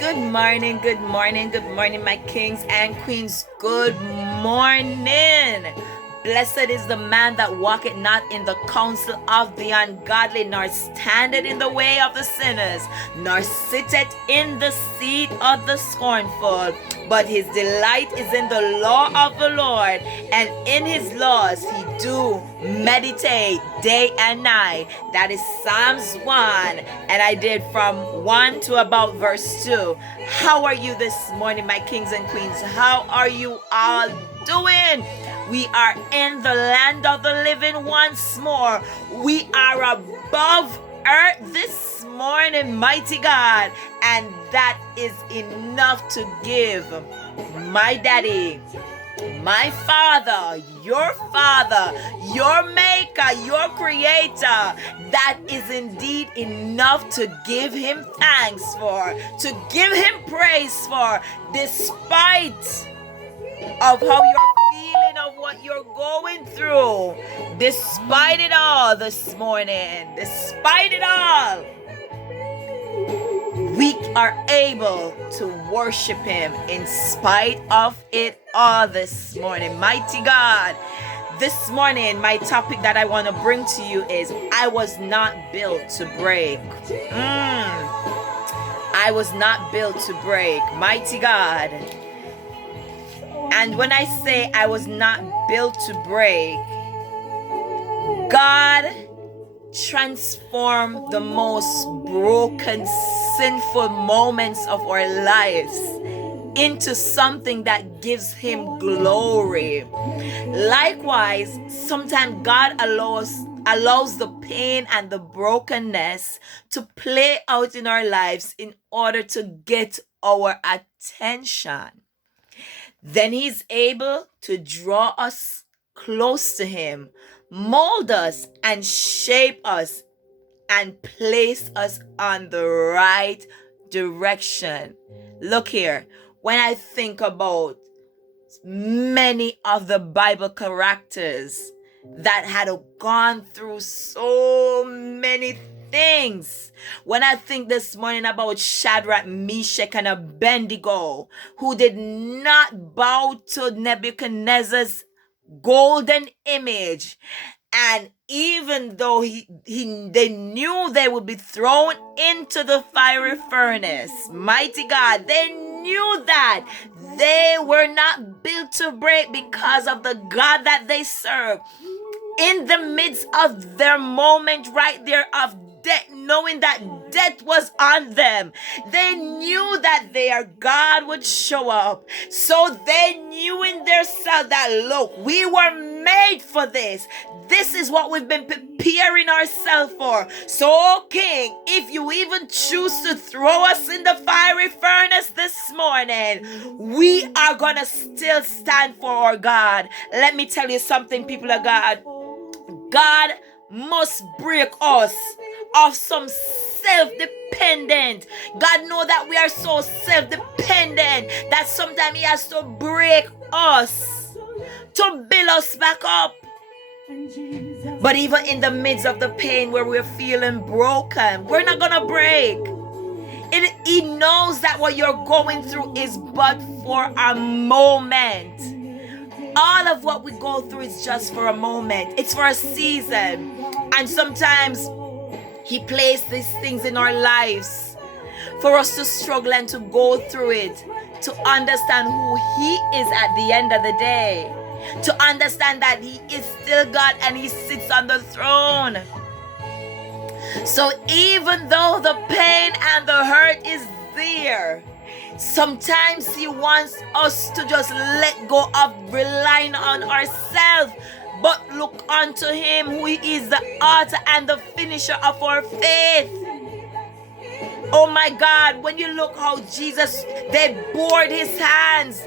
Good morning, good morning, good morning, my kings and queens. Good morning. Blessed is the man that walketh not in the counsel of the ungodly, nor standeth in the way of the sinners, nor sitteth in the seat of the scornful. But his delight is in the law of the Lord, and in his laws he do meditate day and night. That is Psalms 1, and I did from 1 to about verse 2. How are you this morning, my kings and queens? How are you all doing? We are in the land of the living once more. We are above earth this morning, mighty God, and that is enough to give my daddy, my father, your maker, your creator. That is indeed enough to give him thanks for, to give him praise for, despite of how you're feeling, of what you're going through, despite it all this morning, despite it all, we are able to worship him in spite of it all this morning. Mighty God, this morning, my topic that I want to bring to you is I was not built to break. I was not built to break. Mighty God. And when I say I was not built to break, God transformed the most broken, sinful moments of our lives into something that gives him glory. Likewise, sometimes God allows the pain and the brokenness to play out in our lives in order to get our attention. Then he's able to draw us close to him, mold us and shape us, and place us on the right direction. Look here, when I think about many of the Bible characters that had gone through so many things. When I think this morning about Shadrach, Meshach, and Abednego, who did not bow to Nebuchadnezzar's golden image, and even though they knew they would be thrown into the fiery furnace, mighty God, they knew that they were not built to break because of the God that they serve. In the midst of their moment right there of death, knowing that death was on them, they knew that their God would show up. So they knew in themselves that, look, we were made for this. This is what we've been preparing ourselves for. So, King, if you even choose to throw us in the fiery furnace this morning, we are going to still stand for our God. Let me tell you something, people of God. God must break us of some self-dependent. God know that we are so self-dependent that sometimes he has to break us to build us back up. But even in the midst of the pain where we're feeling broken, we're not gonna break. He knows that what you're going through is but for a moment. All of what we go through is just for a moment. It's for a season. And sometimes he placed these things in our lives for us to struggle and to go through it, to understand who he is at the end of the day, to understand that he is still God and he sits on the throne. So even though the pain and the hurt is there, sometimes he wants us to just let go of relying on ourselves, but look unto him who is the author and the finisher of our faith. Oh my God, when you look how Jesus, they bored his hands.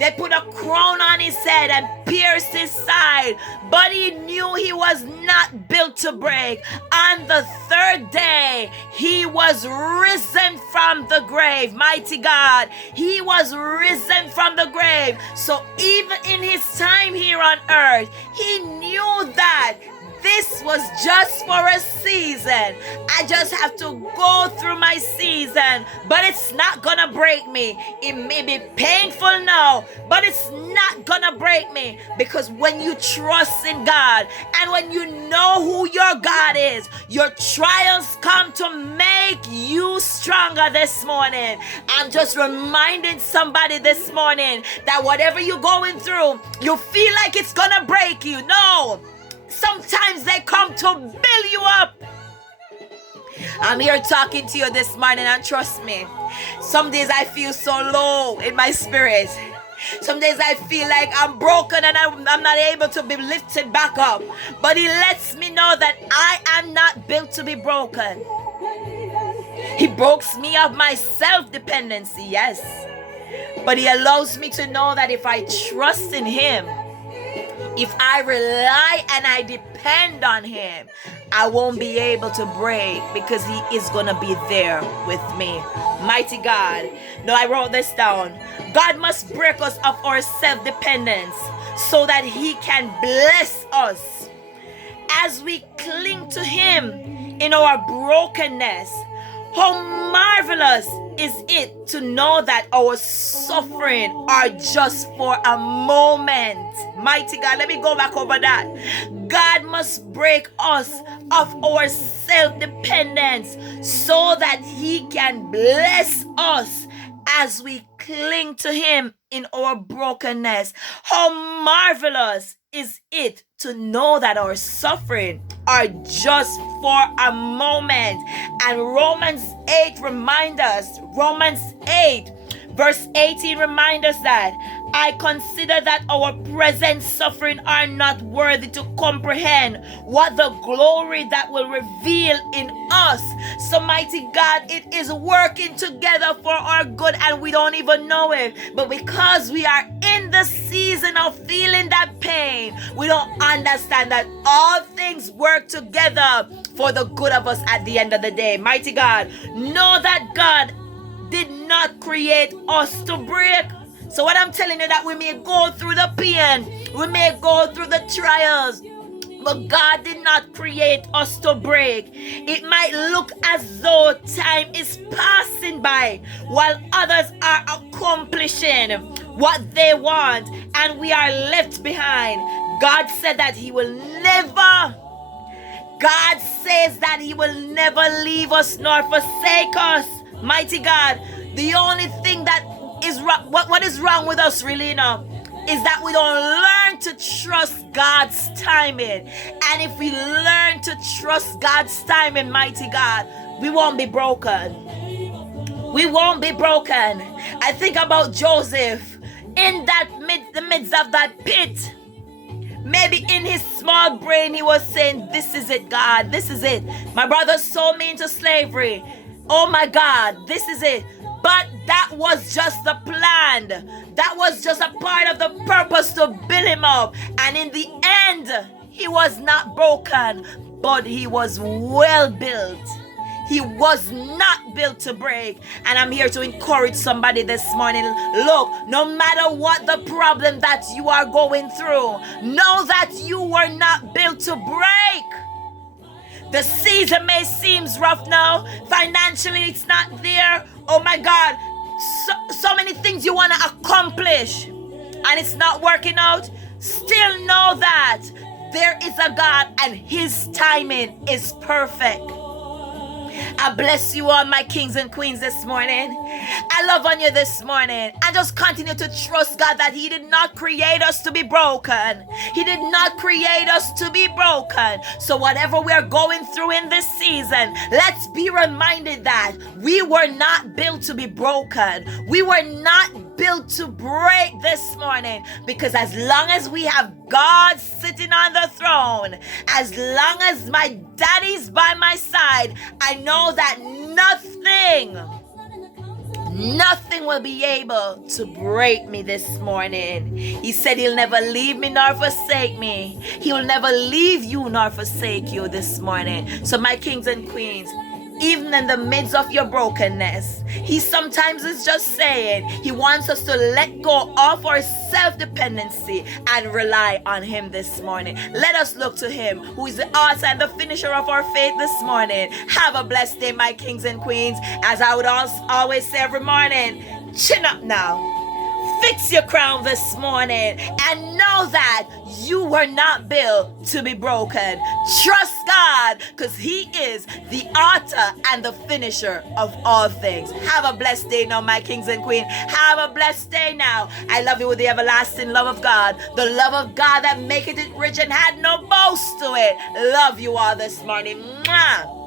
They put a crown on his head and pierced his side, but he knew he was not built to break. On the third day, he was risen from the grave. Mighty God, he was risen from the grave. So even in his time here on earth, he knew that this was just for a season. I just have to go through my season, but it's not gonna break me. It may be painful now, but it's not gonna break me, because when you trust in God and when you know who your God is, your trials come to make you stronger this morning. I'm just reminding somebody this morning that whatever you're going through, you feel like it's gonna break you. No, sometimes they come to build you up. I'm here talking to you this morning, and trust me, some days I feel so low in my spirit. Some days I feel like I'm broken and I'm not able to be lifted back up. But He lets me know that I am not built to be broken. He breaks me of my self-dependency, yes. But He allows me to know that if I trust in Him, if I rely and I depend on Him, I won't be able to break, because He is going to be there with me. Mighty God. No, I wrote this down. God must break us of our self-dependence so that He can bless us. As we cling to Him in our brokenness, how marvelous is it to know that our suffering are just for a moment. Mighty God, let me go back over that. God must break us of our self-dependence so that He can bless us as we cling to Him in our brokenness. How marvelous is it to know that our suffering are just for a moment. And Romans 8 reminds us, Romans 8 verse 18 reminds us that I consider that our present suffering are not worthy to comprehend what the glory that will reveal in us. So mighty God, it is working together for our good and we don't even know it. But because we are in the season of feeling that pain, we don't understand that all things work together for the good of us at the end of the day. Mighty God, know that God did not create us to break. So what I'm telling you, that we may go through the pain, we may go through the trials, but God did not create us to break. It might look as though time is passing by while others are accomplishing what they want and we are left behind. God said that He will never, God says that He will never leave us nor forsake us. Mighty God, the only thing that is wrong, what is wrong with us really, is that we don't learn to trust God's timing. And if we learn to trust God's timing, mighty God, we won't be broken. We won't be broken. I think about Joseph in that the midst of that pit. Maybe in his small brain he was saying, this is it, God, this is it. My brother sold me into slavery. Oh my God, this is it. But that was just the plan. That was just a part of the purpose to build him up. And in the end, he was not broken, but he was well built. He was not built to break. And I'm here to encourage somebody this morning. Look, no matter what the problem that you are going through, know that you were not built to break. The season may seem rough now. Financially, it's not there. Oh my God. So many things you want to accomplish and it's not working out. Still know that there is a God and His timing is perfect. I bless you all, my kings and queens, this morning. I love on you this morning. And just continue to trust God that He did not create us to be broken. He did not create us to be broken. So whatever we're going through in this season, let's be reminded that we were not built to be broken. We were not built to break this morning, because as long as we have God sitting on the throne, as long as my daddy's by my side, I know that nothing will be able to break me this morning. He said He'll never leave me nor forsake me. He will never leave you nor forsake you this morning. So my kings and queens, even in the midst of your brokenness. He sometimes is just saying he wants us to let go of our self-dependency and rely on him this morning. Let us look to him, who is the author and the finisher of our faith this morning. Have a blessed day, my kings and queens. As I would always say every morning, chin up now. Fix your crown this morning and know that you were not built to be broken. Trust God, because he is the author and the finisher of all things. Have a blessed day now, my kings and queens. Have a blessed day now. I love you with the everlasting love of God, the love of God that maketh it rich and had no boast to it. Love you all this morning. Mwah!